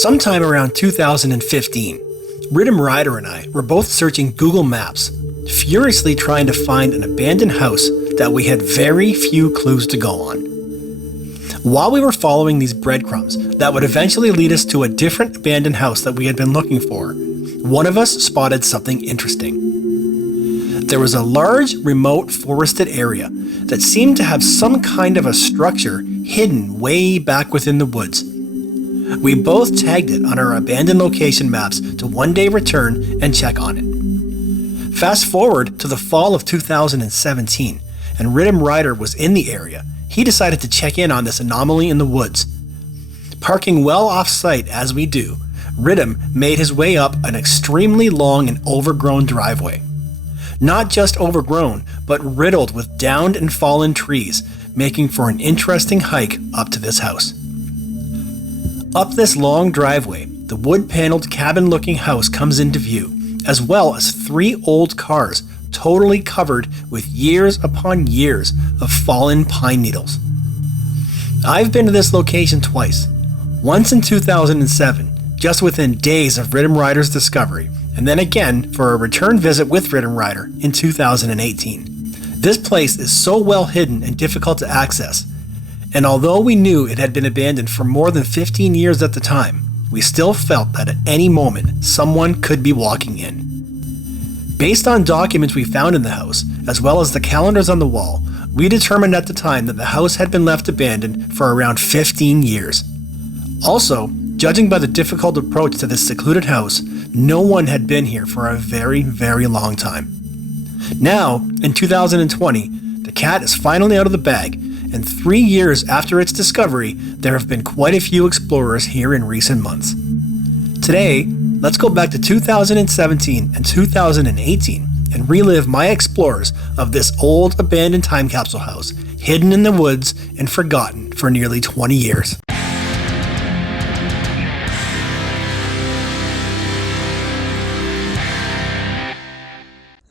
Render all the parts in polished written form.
Sometime around 2015, RiddimRyder and I were both searching Google Maps, furiously trying to find an abandoned house that we had very few clues to go on. While we were following these breadcrumbs that would eventually lead us to a different abandoned house that we had been looking for, one of us spotted something interesting. There was a large, remote, forested area that seemed to have some kind of a structure hidden way back within the woods. We both tagged it on our abandoned location maps to one day return and check on it. Fast forward to the fall of 2017, and RiddimRyder was in the area. He decided to check in on this anomaly in the woods. Parking well off-site as we do, Riddim made his way up an extremely long and overgrown driveway. Not just overgrown, but riddled with downed and fallen trees, making for an interesting hike up to this house. Up this long driveway, the wood-paneled cabin-looking house comes into view, as well as 3 old cars totally covered with years upon years of fallen pine needles. I've been to this location twice, once in 2007, just within days of RiddimRyder's discovery, and then again for a return visit with RiddimRyder in 2018. This place is so well hidden and difficult to access, and although we knew it had been abandoned for more than 15 years at the time, we still felt that at any moment someone could be walking in. Based on documents we found in the house, as well as the calendars on the wall, we determined at the time that the house had been left abandoned for around 15 years. Also, judging by the difficult approach to this secluded house, no one had been here for a very, very long time. Now, in 2020, the cat is finally out of the bag, and 3 years after its discovery, there have been quite a few explorers here in recent months. Today, let's go back to 2017 and 2018 and relive my explorers of this old abandoned time capsule house, hidden in the woods and forgotten for nearly 20 years.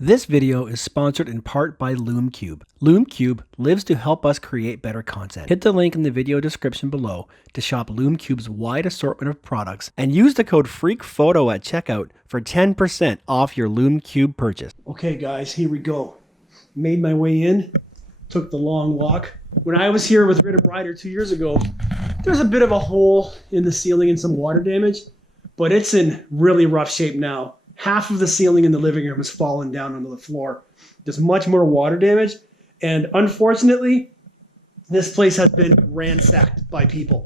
This video is sponsored in part by LoomCube. LoomCube lives to help us create better content. Hit the link in the video description below to shop LoomCube's wide assortment of products and use the code FreakPhoto at checkout for 10% off your LoomCube purchase. Okay guys, here we go. Made my way in, took the long walk. When I was here with RiddimRyder 2 years ago, there's a bit of a hole in the ceiling and some water damage, but it's in really rough shape now. Half of the ceiling in the living room has fallen down onto the floor. There's much more water damage, and unfortunately, this place has been ransacked by people.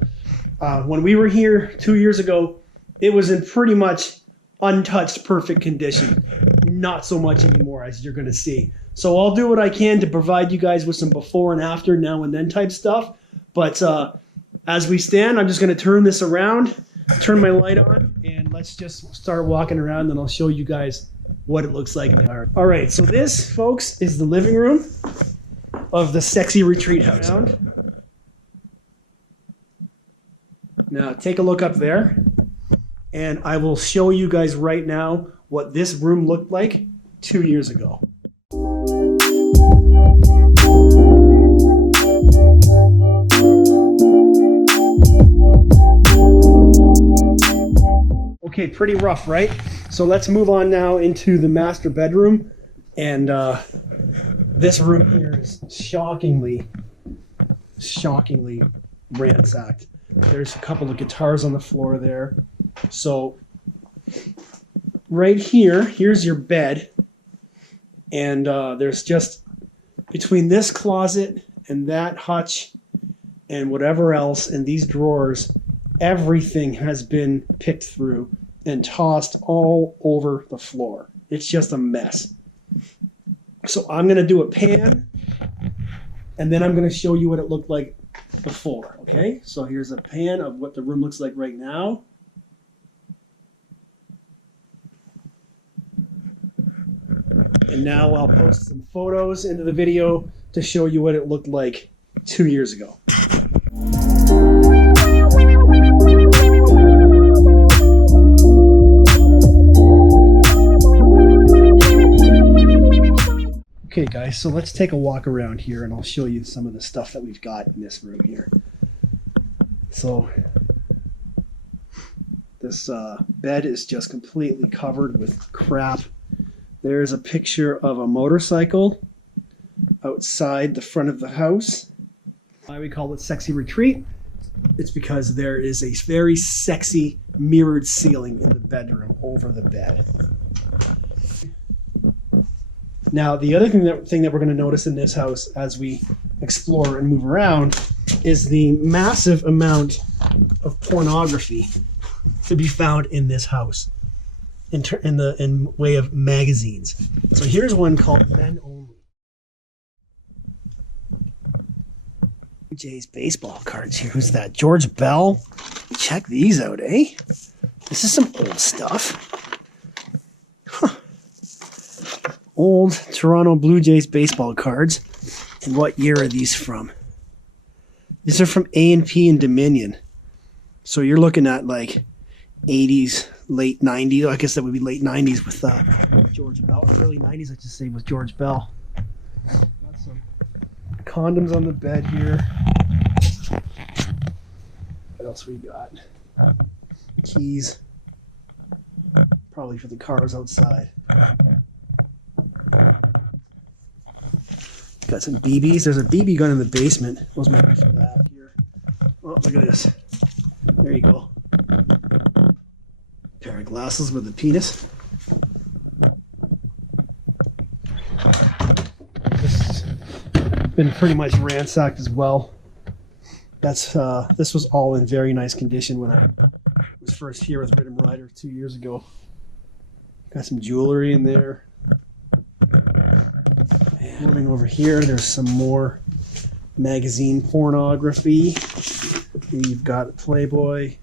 When we were here 2 years ago, it was in pretty much untouched, perfect condition. Not so much anymore, as you're going to see. So I'll do what I can to provide you guys with some before and after, now and then type stuff. But as we stand, I'm just going to turn this around, turn my light on, and let's just start walking around, and I'll show you guys what it looks like in the yard. All right, so this, folks, is the living room of the sexy retreat house. Now, take a look up there, and I will show you guys right now what this room looked like 2 years ago. Okay, pretty rough, right? So let's move on now into the master bedroom. And this room here is shockingly ransacked. There's a couple of guitars on the floor there. So right here, here's your bed. And there's just between this closet and that hutch and whatever else in these drawers, everything has been picked through and tossed all over the floor. It's just a mess. So I'm going to do a pan, and then I'm going to show you what it looked like before, okay? So here's a pan of what the room looks like right now. And now I'll post some photos into the video to show you what it looked like 2 years ago. Okay guys, so let's take a walk around here and I'll show you some of the stuff that we've got in this room here. So This bed is just completely covered with crap. There's a picture of a motorcycle outside the front of the house. Why we call it Sexy Retreat? It's because there is a very sexy mirrored ceiling in the bedroom over the bed. Now, the other thing that we're going to notice in this house as we explore and move around is the massive amount of pornography to be found in this house in way of magazines. So here's one called Men Only. Jay's baseball cards here. Who's that? George Bell. Check these out, eh? This is some old stuff. Huh. Old Toronto Blue Jays baseball cards. And what year are these from? These are from A&P and Dominion. So you're looking at like 80s, late 90s. I guess that would be late 90s with George Bell. Or early 90s, I should say, with George Bell. Got some condoms on the bed here. What else we got? Keys. Probably for the cars outside. Got some BBs. There's a BB gun in the basement. Those might be for that here. Oh, look at this. There you go. Pair of glasses with a penis. This has been pretty much ransacked as well. This was all in very nice condition when I was first here with RiddimRyder 2 years ago. Got some jewelry in there. And moving over here, there's some more magazine pornography. Here you've got Playboy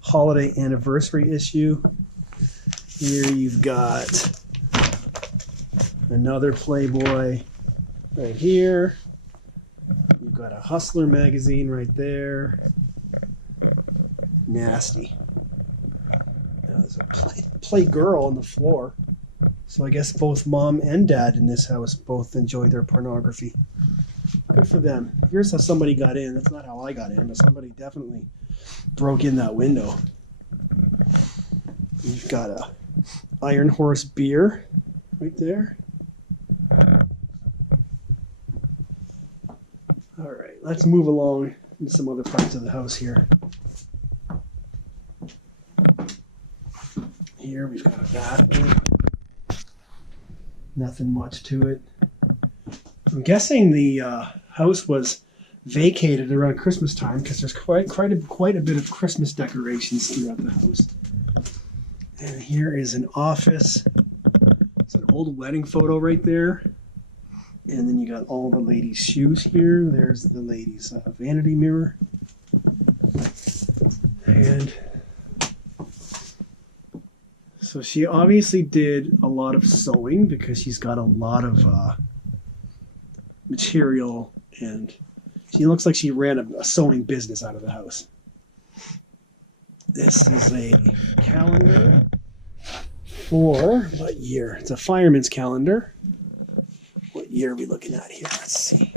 holiday anniversary issue. Here you've got another Playboy right here. You've got a Hustler magazine right there. Nasty. Now there's a play girl on the floor. So I guess both mom and dad in this house both enjoy their pornography. Good for them. Here's how somebody got in. That's not how I got in, but somebody definitely broke in that window. You've got a Iron Horse beer right there. All right, let's move along in some other parts of the house here. Here we've got a bathroom. Nothing much to it. I'm guessing the house was vacated around Christmas time because there's quite a bit of Christmas decorations throughout the house. And here is an office. It's an old wedding photo right there. And then you got all the ladies' shoes here. There's the ladies' vanity mirror. And so she obviously did a lot of sewing because she's got a lot of material, and she looks like she ran a sewing business out of the house. This is a calendar for what year? It's a fireman's calendar. What year are we looking at here? Let's see.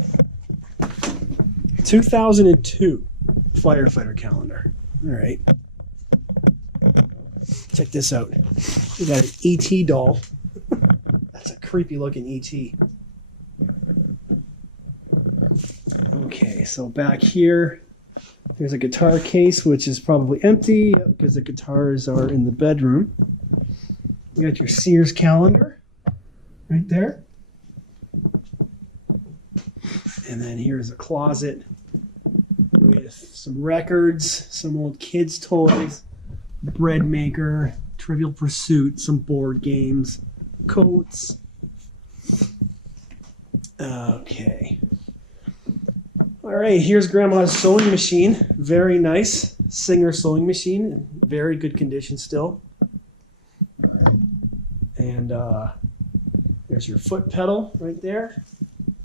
2002 firefighter calendar. All right. Check this out. We got an ET doll. That's a creepy looking ET. Okay, so back here, there's a guitar case, which is probably empty because the guitars are in the bedroom. You got your Sears calendar right there. And then here's a closet with some records, some old kids' toys, bread maker, Trivial Pursuit, some board games, coats. Okay. All right, here's Grandma's sewing machine. Very nice. Singer sewing machine. In very good condition still. And there's your foot pedal right there.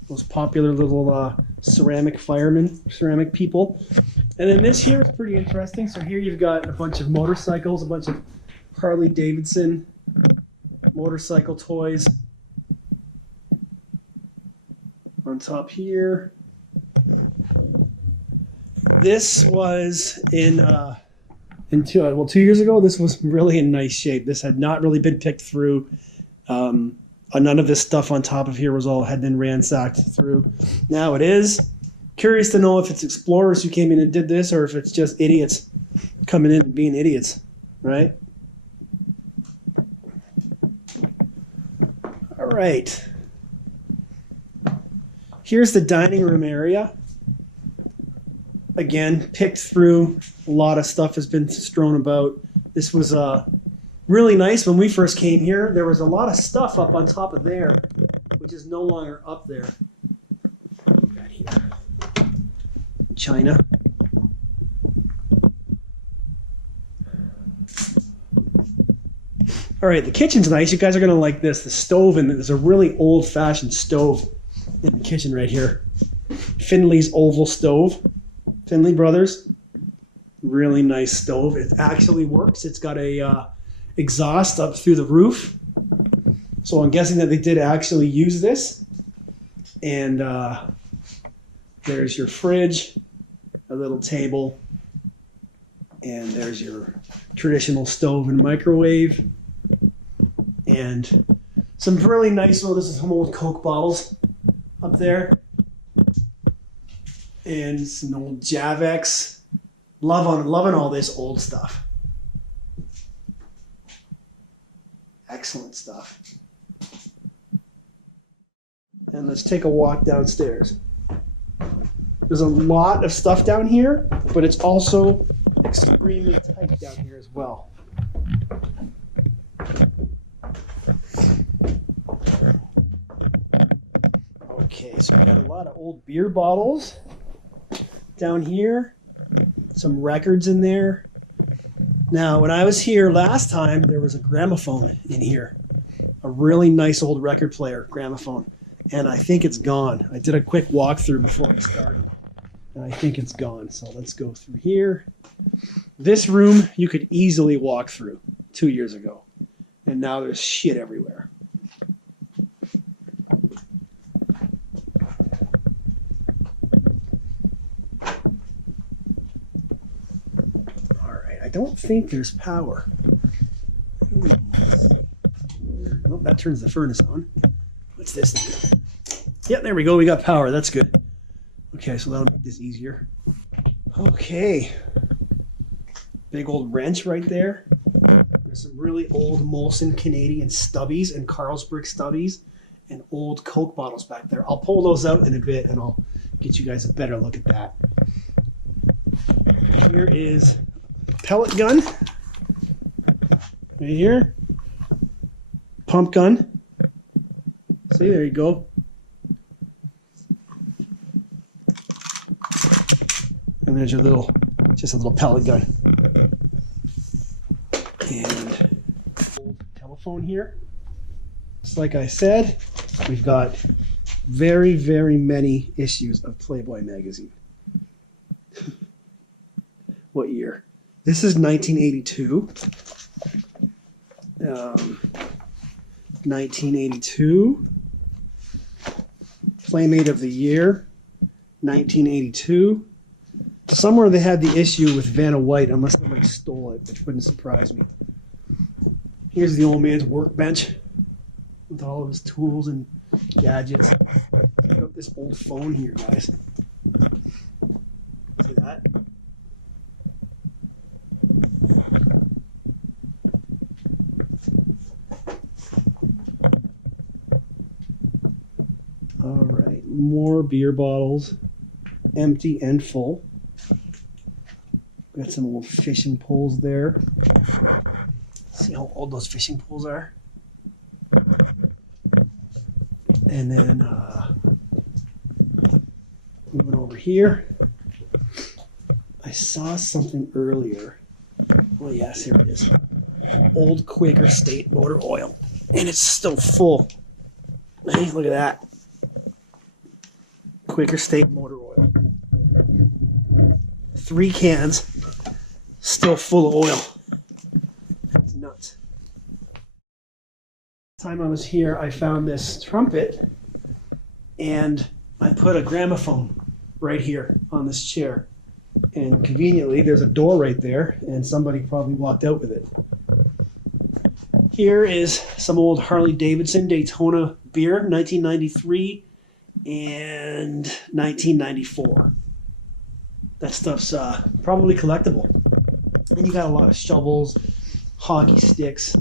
Most popular little ceramic people. And then this here is pretty interesting. So here you've got a bunch of motorcycles, a bunch of Harley Davidson motorcycle toys. On top here. This was in until, well, 2 years ago, this was really in nice shape. This had not really been picked through. None of this stuff on top of here had been ransacked through. Now it is. Curious to know if it's explorers who came in and did this, or if it's just idiots coming in and being idiots, right? All right. Here's the dining room area. Again, picked through. A lot of stuff has been strewn about. This was really nice when we first came here. There was a lot of stuff up on top of there, which is no longer up there. Right here. China. All right, the kitchen's nice. You guys are gonna like this. The stove, and there's a really old-fashioned stove in the kitchen right here. Finley's oval stove. Finley Brothers. Really nice stove. It actually works. It's got a exhaust up through the roof. So I'm guessing that they did actually use this. And there's your fridge, a little table, and there's your traditional stove and microwave. And some really nice, this is some old Coke bottles up there. And some old Javex. Loving all this old stuff. Excellent stuff. And let's take a walk downstairs. There's a lot of stuff down here, but it's also extremely tight down here as well. Okay, so we got a lot of old beer bottles down here. Some records in there. Now, when I was here last time, there was a gramophone in here. A really nice old record player, gramophone. And I think it's gone. I did a quick walkthrough before I started. And I think it's gone. So let's go through here. This room, you could easily walk through 2 years ago. And now there's shit everywhere. I don't think there's power. Oh, that turns the furnace on. What's this thing? Yeah, there we go. We got power. That's good. Okay, so that'll make this easier. Okay. Big old wrench right there. There's some really old Molson Canadian stubbies and Carlsberg stubbies and old Coke bottles back there. I'll pull those out in a bit and I'll get you guys a better look at that. Here is pellet gun right here. Pump gun. See, there you go. And there's your just a little pellet gun. And old telephone here. Just like I said, we've got very, very many issues of Playboy magazine. What year? This is 1982. 1982. Playmate of the Year. 1982. Somewhere they had the issue with Vanna White, unless somebody stole it, which wouldn't surprise me. Here's the old man's workbench with all of his tools and gadgets. Check out this old phone here, guys. See that? All right, more beer bottles, empty and full. Got some old fishing poles there. See how old those fishing poles are? And then moving over here, I saw something earlier. Oh yes, here it is. Old Quaker State motor oil, and it's still full. Hey, look at that. Quaker State motor oil. 3 cans, still full of oil. That's nuts. Time I was here, I found this trumpet, and I put a gramophone right here on this chair. And conveniently, there's a door right there, and somebody probably walked out with it. Here is some old Harley Davidson Daytona beer, 1993 and 1994. That stuff's probably collectible. And you got a lot of shovels, hockey sticks,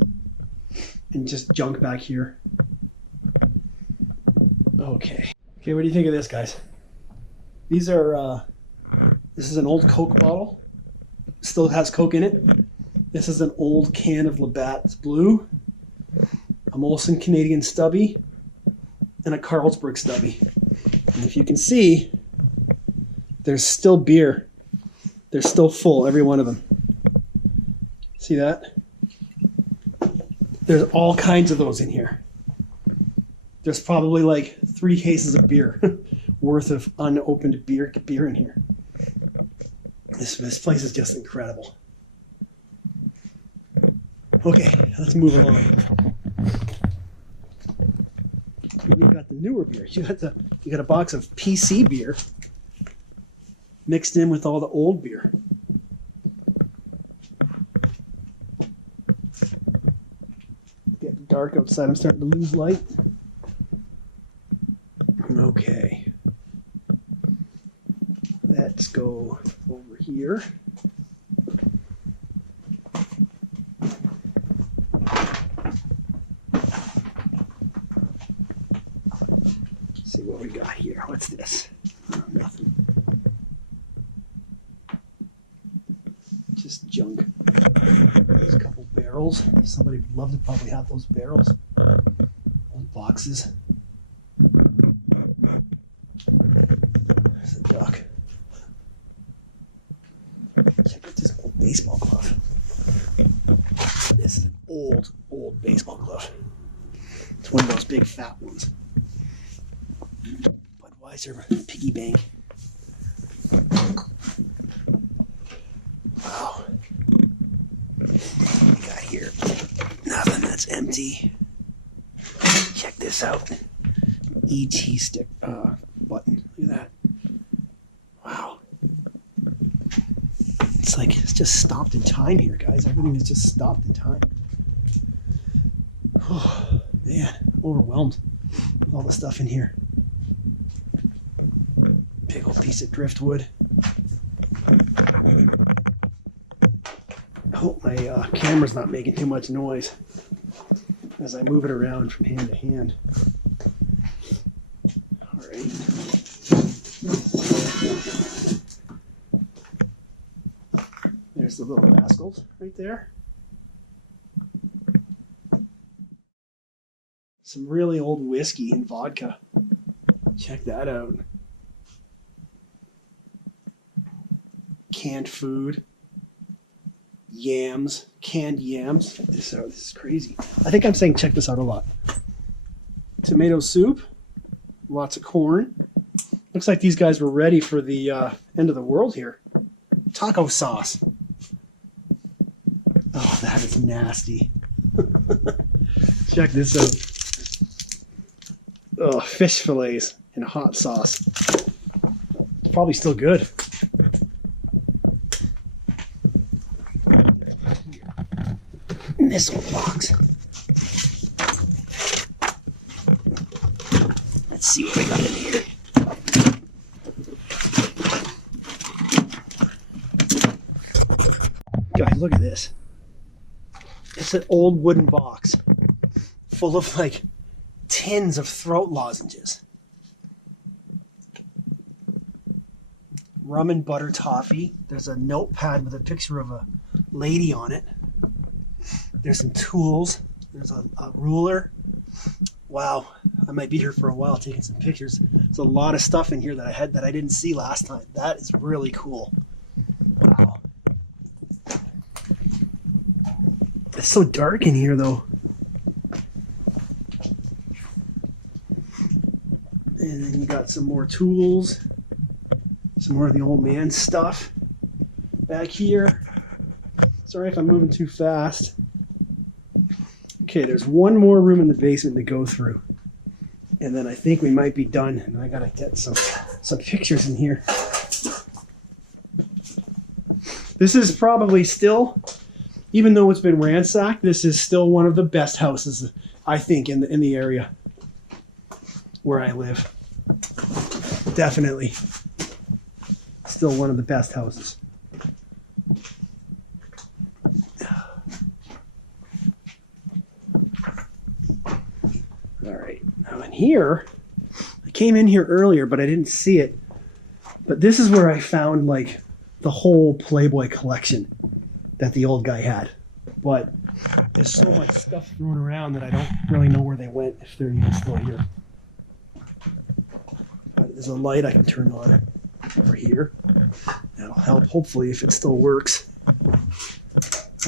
and just junk back here. Okay, what do you think of this, guys? These are, this is an old Coke bottle. Still has Coke in it. This is an old can of Labatt's Blue, a Molson Canadian Stubby, and a Carlsberg Stubby. And if you can see, there's still beer. They're still full, every one of them. See that? There's all kinds of those in here. There's probably like 3 cases of beer worth of unopened beer in here. This place is just incredible. Okay, let's move along. You got the newer beer. You got a box of PC beer mixed in with all the old beer. It's getting dark outside. I'm starting to lose light. Okay. Let's go over here. See what we got here. What's this? Oh, nothing. Just junk. There's a couple barrels. Somebody would love to probably have those barrels. Old boxes. There's a duck. Check out this old baseball glove. This is an old baseball glove. It's one of those big fat ones. Budweiser piggy bank. Wow. What we got here? Nothing. That's empty. Check this out. ET stick button. Look at that. Wow. It's like it's just stopped in time here, guys. Everything is just stopped in time. Oh, man, overwhelmed with all the stuff in here. Big old piece of driftwood. I hope my camera's not making too much noise as I move it around from hand to hand. All right. There's the little rascals right there. Some really old whiskey and vodka. Check that out. Canned food. Yams. Canned yams. Check this out. This is crazy. I think I'm saying check this out a lot. Tomato soup. Lots of corn. Looks like these guys were ready for the end of the world here. Taco sauce. Oh, that is nasty. Check this out. Oh, fish fillets in hot sauce. It's probably still good. In this old box. Let's see what we got in here. Guys, look at this. It's an old wooden box full of like tins of throat lozenges. Rum and butter toffee. There's a notepad with a picture of a lady on it. There's some tools. There's a ruler. Wow, I might be here for a while taking some pictures. There's a lot of stuff in here that I didn't see last time. That is really cool. Wow. It's so dark in here though. And then you got some more tools. Some more of the old man stuff back here. Sorry if I'm moving too fast. Okay, there's one more room in the basement to go through. And then I think we might be done. And I gotta get some pictures in here. This is probably still, even though it's been ransacked, this is still one of the best houses, I think, in the area where I live. Definitely. Still one of the best houses. All right. Now in here, I came in here earlier, but I didn't see it. But this is where I found like the whole Playboy collection that the old guy had. But there's so much stuff thrown around that I don't really know where they went, if they're even still here. But there's a light I can turn on over here. That'll help, hopefully, if it still works.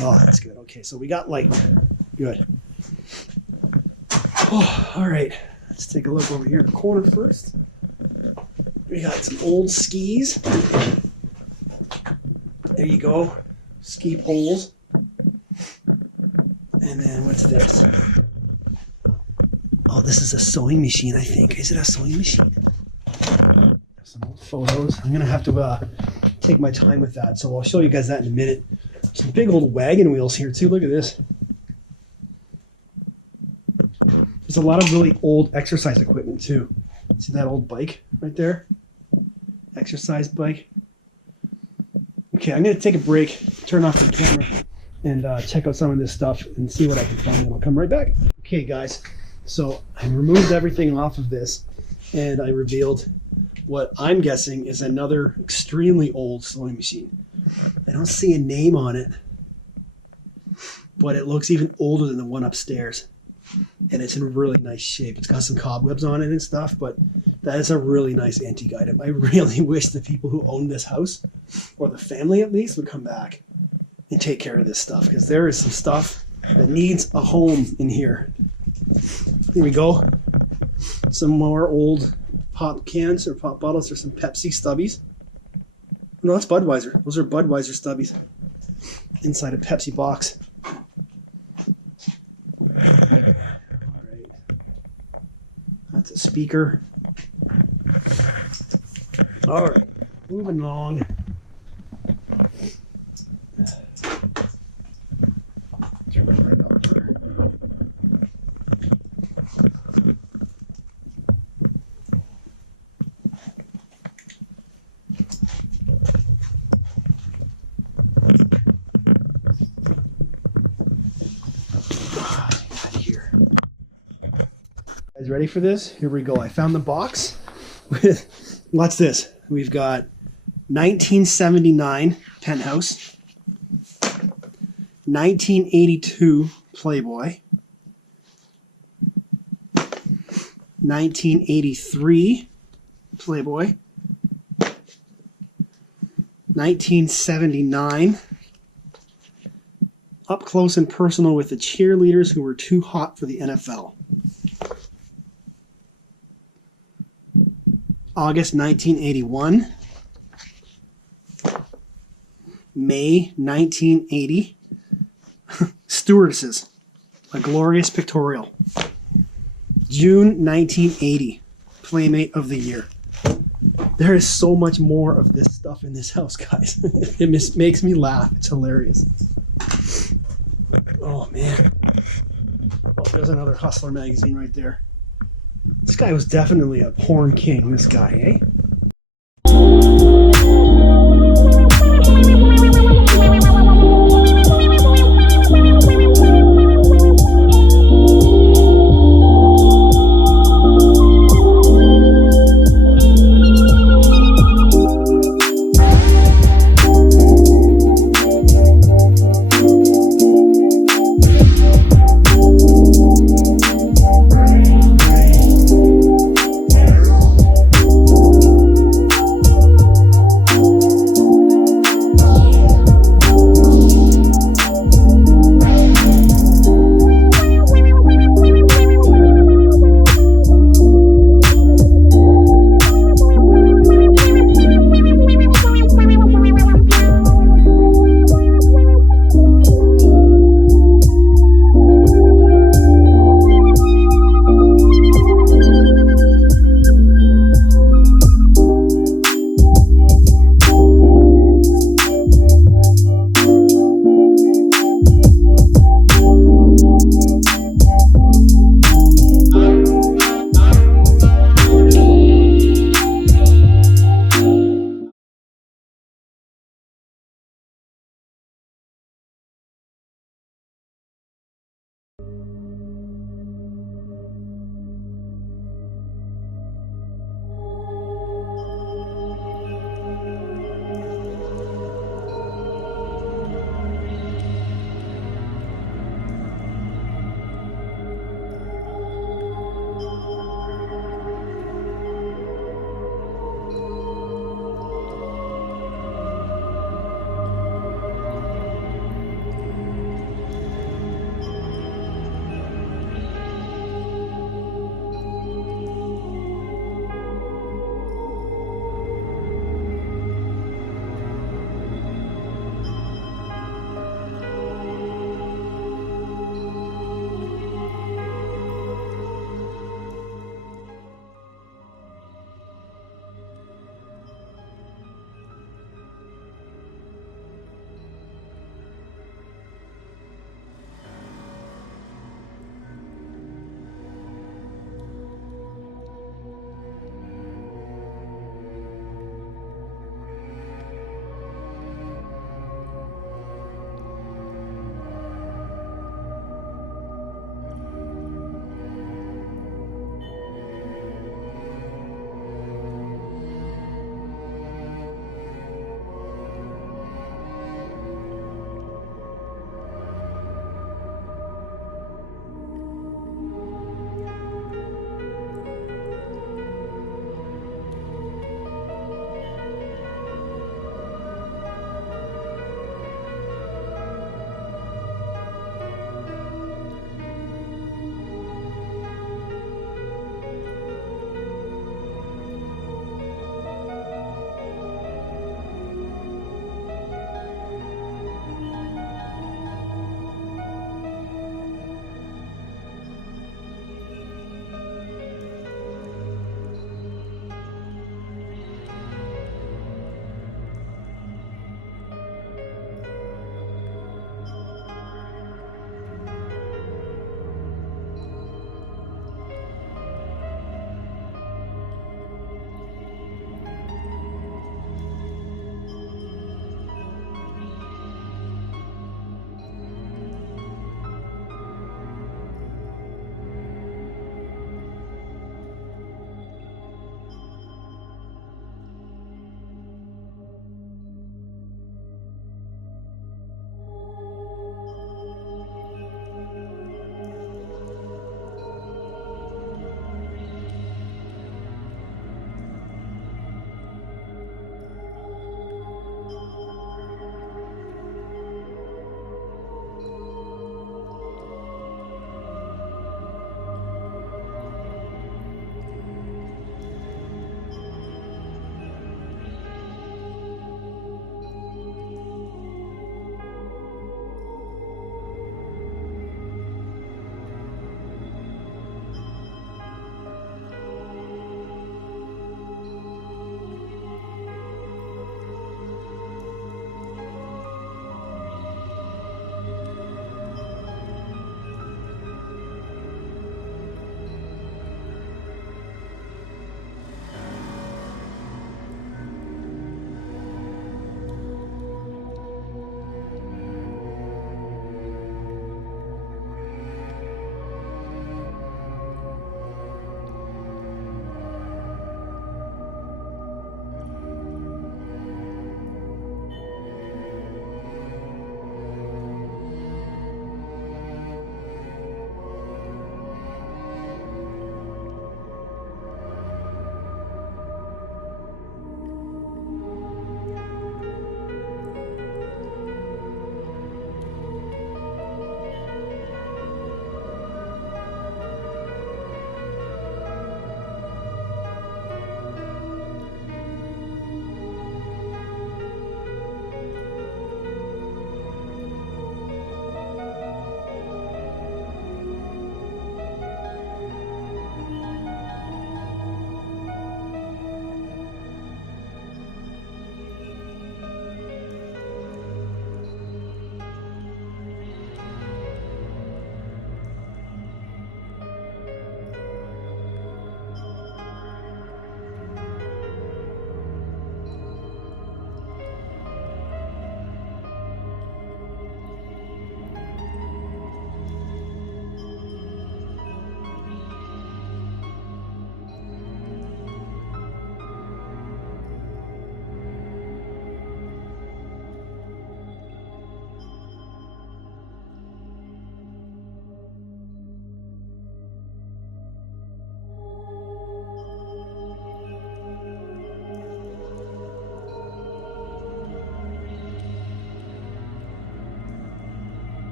Oh, that's good. Okay, so we got light. Good. Oh, all right. Let's take a look over here in the corner first. We got some old skis. There you go. Ski poles. And then what's this? Oh, this is a sewing machine, I think. Is it a sewing machine? Some old photos. I'm going to have to take my time with that, so I'll show you guys that in a minute. Some big old wagon wheels here, too. Look at this. There's a lot of really old exercise equipment, too. See that old bike right there? Exercise bike. Okay, I'm going to take a break, turn off the camera, and check out some of this stuff and see what I can find, and I'll come right back. Okay, guys, so I removed everything off of this, and I revealed what I'm guessing is another extremely old sewing machine. I don't see a name on it, but it looks even older than the one upstairs. And it's in really nice shape. It's got some cobwebs on it and stuff, but that is a really nice antique item. I really wish the people who own this house, or the family at least, would come back and take care of this stuff, because there is some stuff that needs a home in here. Here we go. Some more old pop cans or pop bottles, or some Pepsi stubbies. No, that's Budweiser. Those are Budweiser stubbies inside a Pepsi box. That's a speaker. All right, moving along. Turn it right up here. Guys, ready for this? Here we go. I found the box with, what's this? We've got 1979 Penthouse, 1982 Playboy, 1983 Playboy, 1979 Up Close and Personal with the Cheerleaders Who Were Too Hot for the NFL. August 1981, May 1980, Stewardesses, A Glorious Pictorial, June 1980, Playmate of the Year. There is so much more of this stuff in this house, guys. It makes me laugh. It's hilarious. Oh, man. Oh, there's another Hustler magazine right there. This guy was definitely a porn king, this guy, eh?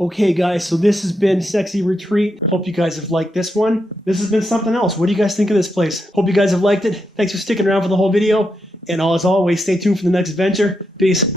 Okay guys, so this has been Sexy Retreat. Hope you guys have liked this one. This has been something else. What do you guys think of this place? Hope you guys have liked it. Thanks for sticking around for the whole video. And as always, stay tuned for the next adventure. Peace.